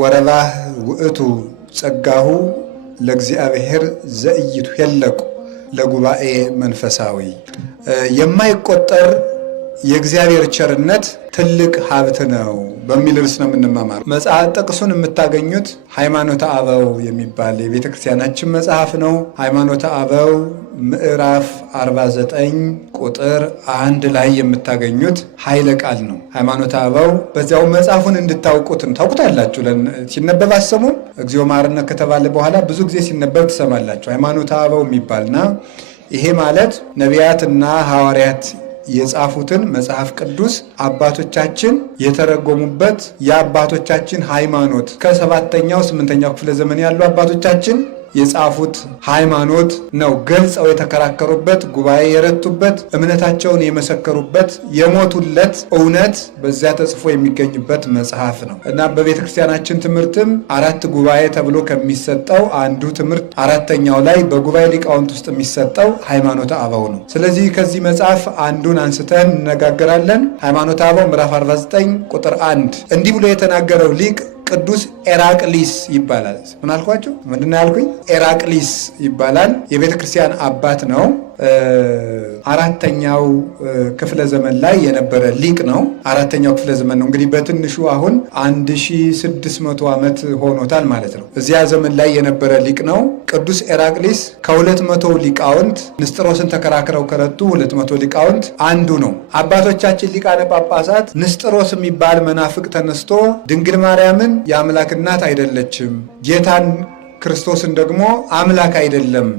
ወረባህ ውእቱ ጸጋሁ ለእግዚአብሔር ዘእይቱ የለቁ ለጉባኤ መንፈሳዊ የማይቆጠር የእግዚአብሔር ቸርነት ትልቅ ሀብት ነው በሚል ርዕስ ነው የምንማማረው። መጽሐፍ ጥቅሱን የምታገኙት ሃይማኖተ አበው የሚባል የቤተክርስቲያናችን መጽሐፍ ነው። ሃይማኖተ አበው ምዕራፍ 49 ቁጥር 1 ላይ የምታገኙት ኃይለ ቃል ነው። ሃይማኖተ አበው በዚያው መጽሐፉን እንድታውቁት ነው። ታውቁታላችሁ። ሲነበብ አሰሙም እግዚኦ ማርነ ከተባለ በኋላ ብዙ ጊዜ ሲነበብ ትሰማላችሁ። ሃይማኖተ አበው የሚባልና ይሄ ማለት ነቢያትና ሐዋርያት የጻፉትን መጽሐፍ ቅዱስ አባቶቻችን የተረጎሙበት የአባቶቻችን ሃይማኖት ከ7ኛው 8ኛው ክፍለ ዘመን ያሉ አባቶቻችን የጻፉት ሃይማኖት ነው። ገልጸው የተከራከሩበት፣ ጉባኤ የረቱበት፣ እምነታቸውን የመሰከሩበት፣ የሞቱለት እውነት በዚያ ተጽፎ የሚገኝበት መጽሐፍ ነው እና በቤተክርስቲያናችን ትምህርትም 4 ጉባኤ ተብሎ ከሚሰጠው አንዱ ትምህርት 4ኛው ላይ በጉባኤ ሊቃውንት ውስጥ የሚሰጠው ሃይማኖተ አበው ነው። ስለዚህ ከዚህ መጽሐፍ አንዱን አንስተን እንነጋገራለን። ሃይማኖተ አበው ምዕራፍ 49 ቁጥር 1 እንዲህ ብሎ የተናገረው ሊቅ ቅዱስ ኤራቅሊስ ይባላል። ምን አልኳችሁ? ምንድነው ያልኩኝ? ኤራቅሊስ ይባላል። የቤተ ክርስቲያን አባት ነው። 4ኛው ክፍለ ዘመን ላይ የነበረ ሊቅ ነው። 4ኛው ክፍለ ዘመን ነው እንግዲህ በትንሹ አሁን 1600 ዓመት ሆኖታል ማለት ነው። እዚያ ዘመን ላይ የነበረ ሊቅ ነው። ቅዱስ ኤራቅሊስ ከ200 ሊቃውንት ንስጥሮስን ተከራክረው ከረቱ 200 ሊቃውንት አንዱ ነው። አባቶቻችን ሊቃነ ጳጳሳት ንስጥሮስ የሚባል መናፍቅ ተነስቶ ድንግል ማርያምን የአምላክ እናት አይደለችም፣ ጌታን ክርስቶስን ደግሞ አምላክ አይደለም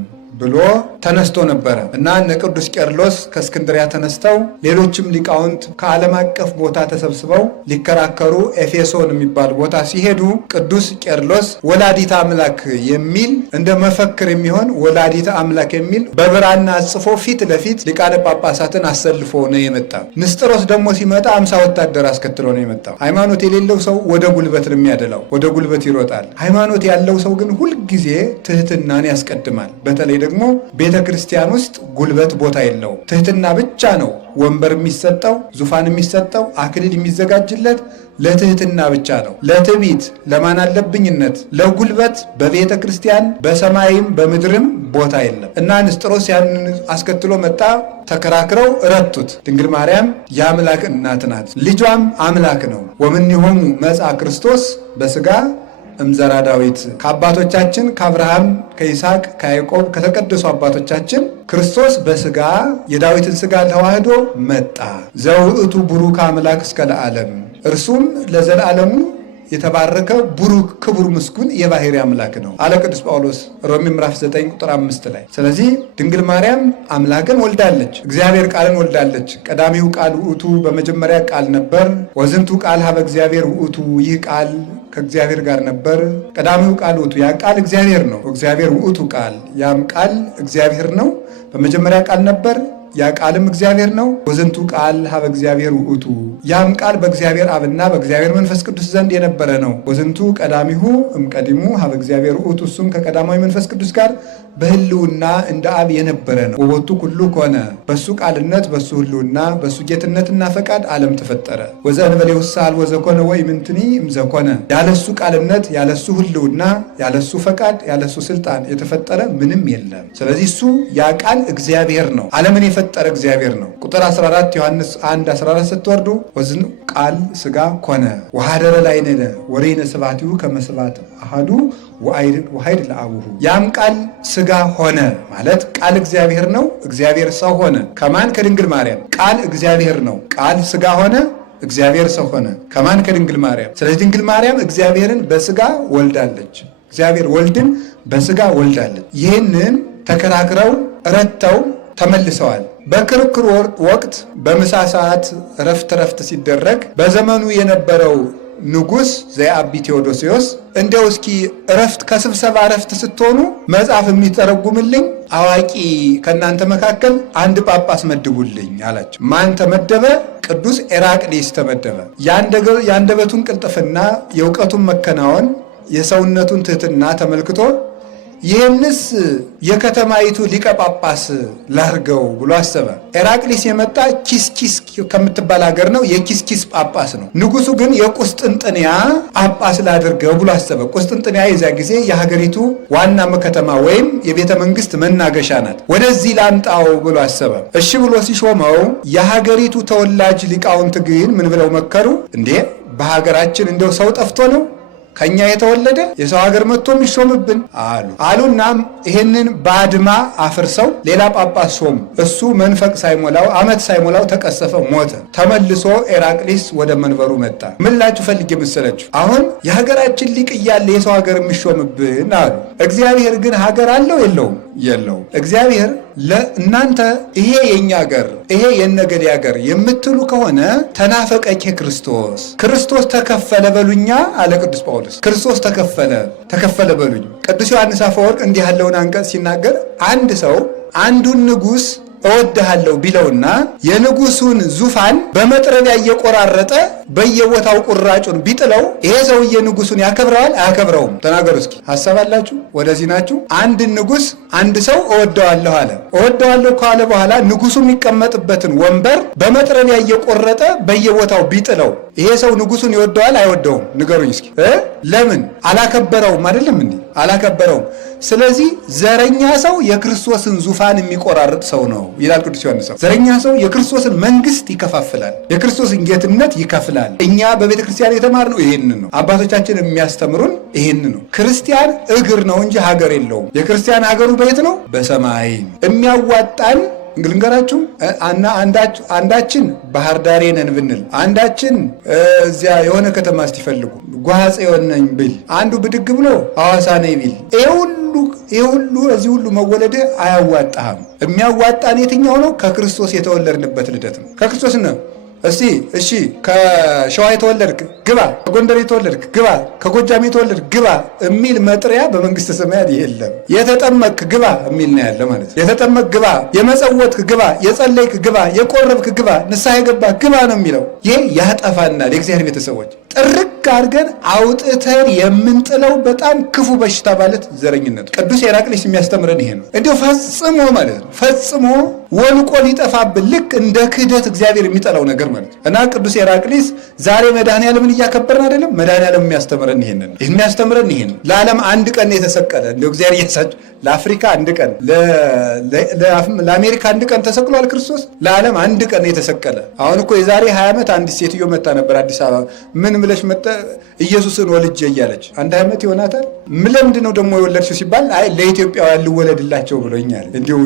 ብሎ ተነስቶ ነበረ እና እነ ቅዱስ ቄርሎስ ከእስክንድሪያ ተነስተው ሌሎችም ሊቃውንት ከዓለም አቀፍ ቦታ ተሰብስበው ሊከራከሩ ኤፌሶን የሚባል ቦታ ሲሄዱ ቅዱስ ቄርሎስ ወላዲተ አምላክ የሚል እንደ መፈክር የሚሆን ወላዲተ አምላክ የሚል በብራና አጽፎ ፊት ለፊት ሊቃነ ጳጳሳትን አሰልፎ ነው የመጣው። ንስጥሮስ ደግሞ ሲመጣ 50 ወታደር አስከትሎ ነው የመጣው። ሃይማኖት የሌለው ሰው ወደ ጉልበት ነው የሚያደላው፣ ወደ ጉልበት ይሮጣል። ሃይማኖት ያለው ሰው ግን ሁልጊዜ ትህትናን ያስቀድማል። በተለይ ደግሞ ቤተ ክርስቲያን ውስጥ ጉልበት ቦታ የለው፣ ትህትና ብቻ ነው ወንበር የሚሰጠው፣ ዙፋን የሚሰጠው፣ አክሊል የሚዘጋጅለት ለትህትና ብቻ ነው። ለትዕቢት፣ ለማን አለብኝነት፣ ለጉልበት በቤተ ክርስቲያን በሰማይም በምድርም ቦታ የለም እና ንስጥሮስ ያንን አስከትሎ መጣ። ተከራክረው ረቱት። ድንግል ማርያም የአምላክ እናት ናት፣ ልጇም አምላክ ነው። ወምኔሆሙ መጽአ ክርስቶስ በሥጋ እምዘራ ዳዊት ከአባቶቻችን ከአብርሃም ከይስሐቅ ከያዕቆብ ከተቀደሱ አባቶቻችን ክርስቶስ በሥጋ የዳዊትን ሥጋ ተዋህዶ መጣ። ዘውእቱ ቡሩክ አምላክ እስከ ለዓለም እርሱም ለዘላለሙ የተባረከ ቡሩክ ክቡር ምስጉን የባህሪ አምላክ ነው አለ ቅዱስ ጳውሎስ ሮሜ ምዕራፍ 9 ቁጥር 5 ላይ። ስለዚህ ድንግል ማርያም አምላክን ወልዳለች፣ እግዚአብሔር ቃልን ወልዳለች። ቀዳሚው ቃል ውእቱ በመጀመሪያ ቃል ነበር፣ ወዝንቱ ቃል ሀበ እግዚአብሔር ውእቱ ይህ ቃል ከእግዚአብሔር ጋር ነበር። ቀዳሚው ቃል ውእቱ ያ ቃል እግዚአብሔር ነው። እግዚአብሔር ውእቱ ቃል ያም ቃል እግዚአብሔር ነው። በመጀመሪያ ቃል ነበር፣ ያ ቃልም እግዚአብሔር ነው። ወዝንቱ ቃል ሀበ እግዚአብሔር ውእቱ ያም ቃል በእግዚአብሔር አብና በእግዚአብሔር መንፈስ ቅዱስ ዘንድ የነበረ ነው። ወዝንቱ ቀዳሚሁ እምቀዲሙ ሀበ እግዚአብሔር ውእቱ እሱም ከቀዳማዊ መንፈስ ቅዱስ ጋር በህልውና እንደ አብ የነበረ ነው። ወቦቱ ኩሉ ኮነ በሱ ቃልነት በሱ ህልውና በሱ ጌትነትና ፈቃድ ዓለም ተፈጠረ። ወዘእንበሌ ውሳል ወዘኮነ ወይ ምንትኒ እምዘኮነ ያለሱ ቃልነት ያለሱ ህልውና ያለሱ ፈቃድ ያለሱ ስልጣን የተፈጠረ ምንም የለም። ስለዚህ እሱ ያ ቃል እግዚአብሔር ነው። ዓለምን የፈጠረ እግዚአብሔር ነው። ቁጥር 14 ዮሐንስ 1:14 ስትወርዱ ወዝን ቃል ሥጋ ኮነ ወሐደረ ላዕሌነ ወሬነ ስብሐቲሁ ከመ ስብሐት አሐዱ ወኃይድ ለአቡሁ ያም ቃል ሥጋ ሆነ ማለት ቃል እግዚአብሔር ነው። እግዚአብሔር ሰው ሆነ። ከማን? ከድንግል ማርያም። ቃል እግዚአብሔር ነው። ቃል ሥጋ ሆነ። እግዚአብሔር ሰው ሆነ። ከማን? ከድንግል ማርያም። ስለዚህ ድንግል ማርያም እግዚአብሔርን በሥጋ ወልዳለች። እግዚአብሔር ወልድን በሥጋ ወልዳለች። ይህንን ተከራክረው ረተው ተመልሰዋል። በክርክር ወቅት በምሳ ሰዓት ረፍት ሲደረግ በዘመኑ የነበረው ንጉሥ ዘየአቢ ቴዎዶስዮስ እንደው እስኪ ከስብሰባ ረፍት ስትሆኑ መጽሐፍ የሚተረጉምልኝ አዋቂ ከእናንተ መካከል አንድ ጳጳስ መድቡልኝ አላቸው። ማን ተመደበ? ቅዱስ ኤራቅሊስ ተመደበ። የአንደበቱን ቅልጥፍና የእውቀቱን መከናወን የሰውነቱን ትህትና ተመልክቶ ይህንስ የከተማይቱ ሊቀ ጳጳስ ላርገው ብሎ አሰበ። ኤራቅሊስ የመጣ ኪስኪስ ከምትባል ሀገር ነው። የኪስኪስ ጳጳስ ነው። ንጉሱ ግን የቁስጥንጥንያ ጳጳስ ላድርገው ብሎ አሰበ። ቁስጥንጥንያ የዛ ጊዜ የሀገሪቱ ዋና ከተማ ወይም የቤተ መንግስት መናገሻ ናት። ወደዚህ ላምጣው ብሎ አሰበ። እሺ ብሎ ሲሾመው የሀገሪቱ ተወላጅ ሊቃውንት ግን ምን ብለው መከሩ? እንዴ በሀገራችን እንደው ሰው ጠፍቶ ነው ከኛ የተወለደ የሰው ሀገር መጥቶ የሚሾምብን አሉና ይሄንን ባድማ አፍርሰው ሌላ ጳጳስ ሾሙ። እሱ መንፈቅ ሳይሞላው ዓመት ሳይሞላው ተቀሰፈ፣ ሞተ። ተመልሶ ኤራቅሊስ ወደ መንበሩ መጣ። ምን ላችሁ ፈልጌ መሰላችሁ? አሁን የሀገራችን ሊቅ እያለ የሰው ሀገር የሚሾምብን አሉ። እግዚአብሔር ግን ሀገር አለው የለውም? የለውም። እግዚአብሔር ለእናንተ ይሄ የኛ ሀገር ይሄ የነገዴ ሀገር የምትሉ ከሆነ ተናፈቀች ክርስቶስ ክርስቶስ ተከፈለ በሉኛ አለ ቅዱስ ጳውሎስ። ክርስቶስ ተከፈለ በሉኝ። ቅዱስ ዮሐንስ አፈወርቅ እንዲህ ያለውን አንቀጽ ሲናገር አንድ ሰው አንዱን ንጉሥ እወድሃለሁ ቢለውና የንጉሱን ዙፋን በመጥረቢያ እየቆራረጠ በየቦታው ቁራጩን ቢጥለው ይሄ ሰውዬ ንጉሱን ያከብረዋል አያከብረውም? ተናገሩ እስኪ። ሐሳብ አላችሁ? ወደዚህ ናችሁ። አንድ ንጉስ አንድ ሰው እወደዋለሁ አለ። እወደዋለሁ ካለ በኋላ ንጉሱ የሚቀመጥበትን ወንበር በመጥረቢያ እየቆረጠ በየቦታው ቢጥለው ይሄ ሰው ንጉሱን ይወደዋል አይወደውም? ንገሩኝ እስኪ። ለምን? አላከበረውም። አይደለም እንዴ? አላከበረውም። ስለዚህ ዘረኛ ሰው የክርስቶስን ዙፋን የሚቆራርጥ ሰው ነው ይላል ቅዱስ ዮሐንስ። ዘረኛ ሰው የክርስቶስን መንግስት ይከፋፍላል፣ የክርስቶስን ጌትነት ይከፍላል። እኛ በቤተ ክርስቲያን የተማርነው ይሄንን ነው። አባቶቻችን የሚያስተምሩን ይሄንን ነው። ክርስቲያን እግር ነው እንጂ ሀገር የለውም። የክርስቲያን ሀገሩ በየት ነው? በሰማይ። የሚያዋጣን እንግልንገራችሁ አንዳችን ባህር ዳር ነን ብንል፣ አንዳችን እዚያ የሆነ ከተማ እስቲፈልጉ ጓሐጽ የሆነኝ ብል፣ አንዱ ብድግ ብሎ ሐዋሳ ነኝ ቢል፣ ይሄ ሁሉ እዚህ ሁሉ መወለድ አያዋጣህም። የሚያዋጣን የትኛው ነው? ከክርስቶስ የተወለድንበት ልደት ነው። ከክርስቶስ ነው። እሺ ከሸዋ የተወለድክ ግባ፣ ከጎንደር የተወለድክ ግባ፣ ከጎጃም የተወለድክ ግባ የሚል መጥሪያ በመንግስተ ሰማያት የለም። የተጠመቅክ ግባ የሚል ነው ያለ ማለት ነው። የተጠመቅክ ግባ፣ የመጸወትክ ግባ፣ የጸለይክ ግባ፣ የቆረብክ ግባ፣ ንስሐ የገባ ግባ ነው የሚለው። ይህ ያጠፋናል። የእግዚአብሔር ቤተሰቦች ጥርቅ አድርገን አውጥተን የምንጥለው በጣም ክፉ በሽታ ማለት ዘረኝነት። ቅዱስ ኤራቅሊስ የሚያስተምረን ይሄ ነው። እንዲሁ ፈጽሞ ማለት ነው ፈጽሞ ወልቆ ሊጠፋብን ልክ እንደ ክህደት እግዚአብሔር የሚጠላው ነገር ማለት ነው። እና ቅዱስ ኤራቅሊስ ዛሬ መድኃኔዓለምን እያከበርን አይደለም? መድኃኔዓለም የሚያስተምረን ይሄንን ነው። የሚያስተምረን ይሄን ለዓለም አንድ ቀን የተሰቀለ እንደ እግዚአብሔር እያሳች ለአፍሪካ አንድ ቀን ለአሜሪካ አንድ ቀን ተሰቅሏል ክርስቶስ። ለዓለም አንድ ቀን የተሰቀለ። አሁን እኮ የዛሬ 20 ዓመት አንዲት ሴትዮ መጣ ነበር አዲስ አበባ። ምን ብለሽ መጣ? ኢየሱስን ወልጄ እያለች። አንድ ዓመት ይሆናታል። ለምንድን ነው ደግሞ የወለድሽው ሲባል አይ ለኢትዮጵያውያን ልወለድላቸው ብሎኛል። እንዲሁ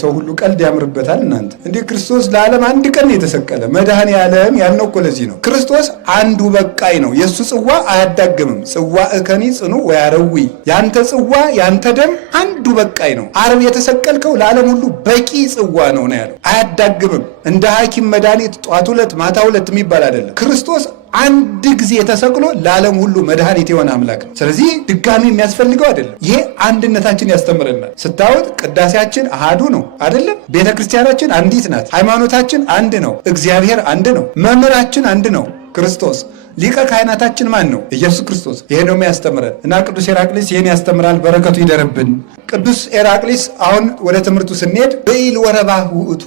ሰው ሁሉ ቀልድ ያምርበታል እናንተ። እንዲህ ክርስቶስ ለዓለም አንድ ቀን የተሰቀለ መድኃኔዓለም ያልነው እኮ ለዚህ ነው። ክርስቶስ አንዱ በቃይ ነው። የእሱ ጽዋ አያዳግምም። ጽዋ እከኒ ጽኑ ወያረዊ፣ ያንተ ጽዋ ያንተ ደም አንዱ በቃይ ነው። ዓርብ የተሰቀልከው ለዓለም ሁሉ በቂ ጽዋ ነው ያለው። አያዳግምም። እንደ ሐኪም መድኃኒት ጧት ሁለት ማታ ሁለት የሚባል አይደለም። ክርስቶስ አንድ ጊዜ ተሰቅሎ ለዓለም ሁሉ መድኃኒት የሆነ አምላክ ነው። ስለዚህ ድጋሚ የሚያስፈልገው አይደለም። ይሄ አንድነታችን ያስተምረናል። ስታወት ቅዳሴያችን አሃዱ ነው አይደለም? ቤተ ክርስቲያናችን አንዲት ናት። ሃይማኖታችን አንድ ነው። እግዚአብሔር አንድ ነው። መምህራችን አንድ ነው ክርስቶስ። ሊቀ ካህናታችን ማን ነው? ኢየሱስ ክርስቶስ። ይሄ ነው የሚያስተምረን እና ቅዱስ ኤራቅሊስ ይሄን ያስተምራል። በረከቱ ይደርብን። ቅዱስ ኤራቅሊስ አሁን ወደ ትምህርቱ ስንሄድ ብኢል ወረባህ ውእቱ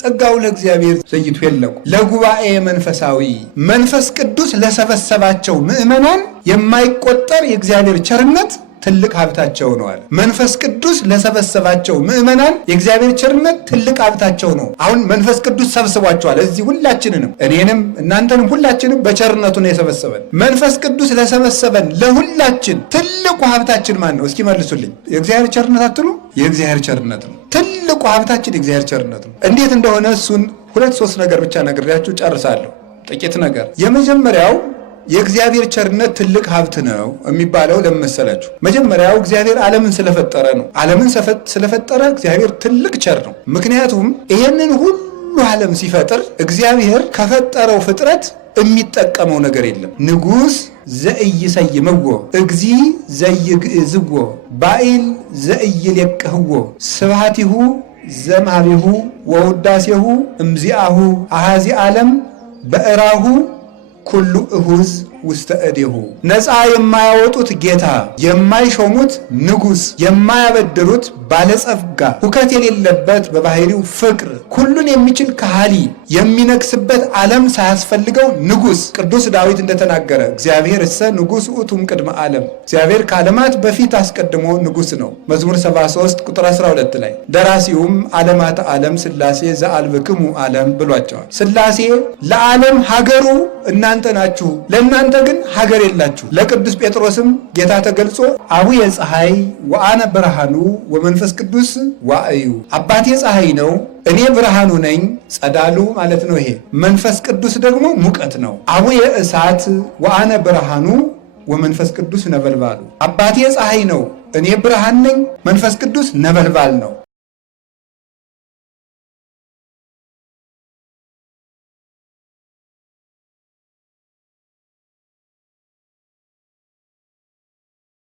ጸጋው ለእግዚአብሔር ዘይቱ የለቁ ለጉባኤ መንፈሳዊ መንፈስ ቅዱስ ለሰበሰባቸው ምእመናን የማይቆጠር የእግዚአብሔር ቸርነት ትልቅ ሀብታቸው ነው አለ። መንፈስ ቅዱስ ለሰበሰባቸው ምእመናን የእግዚአብሔር ቸርነት ትልቅ ሀብታቸው ነው። አሁን መንፈስ ቅዱስ ሰብስቧቸዋል። እዚህ ሁላችንንም እኔንም እናንተንም ሁላችንም በቸርነቱ ነው የሰበሰበን። መንፈስ ቅዱስ ለሰበሰበን ለሁላችን ትልቁ ሀብታችን ማን ነው? እስኪ መልሱልኝ። የእግዚአብሔር ቸርነት አትሉ? የእግዚአብሔር ቸርነት ነው ትልቁ ሀብታችን። የእግዚአብሔር ቸርነት ነው። እንዴት እንደሆነ እሱን 2-3 ነገር ብቻ ነግሬያችሁ ጨርሳለሁ። ጥቂት ነገር። የመጀመሪያው የእግዚአብሔር ቸርነት ትልቅ ሀብት ነው የሚባለው ለምን መሰላችሁ? መጀመሪያው እግዚአብሔር ዓለምን ስለፈጠረ ነው። ዓለምን ስለፈጠረ እግዚአብሔር ትልቅ ቸር ነው። ምክንያቱም ይሄንን ሁሉ ዓለም ሲፈጥር እግዚአብሔር ከፈጠረው ፍጥረት የሚጠቀመው ነገር የለም። ንጉሥ ዘኢይሰይምዎ፣ እግዚ ዘይግዕዝዎ፣ ባኢል ዘኢይሌቅህዎ፣ ስብሐቲሁ ዘእምኀቤሁ ወውዳሴሁ እምዚአሁ አሐዚ ዓለም በእራሁ ኩሉ እሁዝ ውስተ እዴሁ ነፃ የማያወጡት ጌታ፣ የማይሾሙት ንጉሥ፣ የማያበድሩት ባለጸጋ፣ ሁከት የሌለበት በባህሪው ፍቅር፣ ሁሉን የሚችል ከሃሊ፣ የሚነግስበት ዓለም ሳያስፈልገው ንጉሥ። ቅዱስ ዳዊት እንደተናገረ እግዚአብሔር እሰ ንጉሥ ውእቱም ቅድመ ዓለም፣ እግዚአብሔር ከዓለማት በፊት አስቀድሞ ንጉሥ ነው። መዝሙር 73 ቁጥር 12 ላይ ደራሲውም ዓለማተ ዓለም ሥላሴ ዘአልብክሙ ዓለም ብሏቸዋል። ሥላሴ ለዓለም ሀገሩ እናንተ ናችሁ፣ ለእናንተ ግን ሀገር የላችሁ። ለቅዱስ ጴጥሮስም ጌታ ተገልጾ አቡየ ፀሐይ ወአነ ብርሃኑ ወመንፈስ ቅዱስ ዋእዩ፣ አባቴ ፀሐይ ነው እኔ ብርሃኑ ነኝ፣ ጸዳሉ ማለት ነው። ይሄ መንፈስ ቅዱስ ደግሞ ሙቀት ነው። አቡየ እሳት ወአነ ብርሃኑ ወመንፈስ ቅዱስ ነበልባሉ፣ አባቴ ፀሐይ ነው እኔ ብርሃን ነኝ፣ መንፈስ ቅዱስ ነበልባል ነው።